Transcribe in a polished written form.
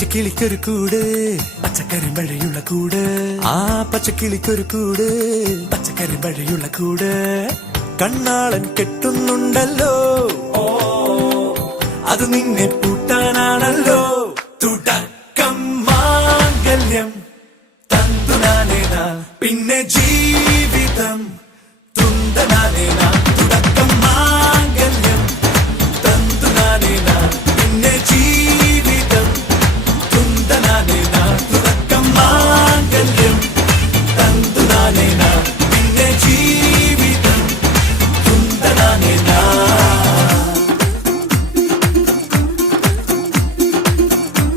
പച്ചക്കിളിക്കൊരു കൂട് പച്ചക്കരിമ്പഴയുള്ള കൂട് ആ പച്ചക്കിളിക്കൊരു കൂട് പച്ചക്കരിമ്പഴയുള്ള കൂട് കണ്ണാളൻ കെട്ടുന്നുണ്ടല്ലോ അത് നിന്നെ പൂട്ടാനാണല്ലോ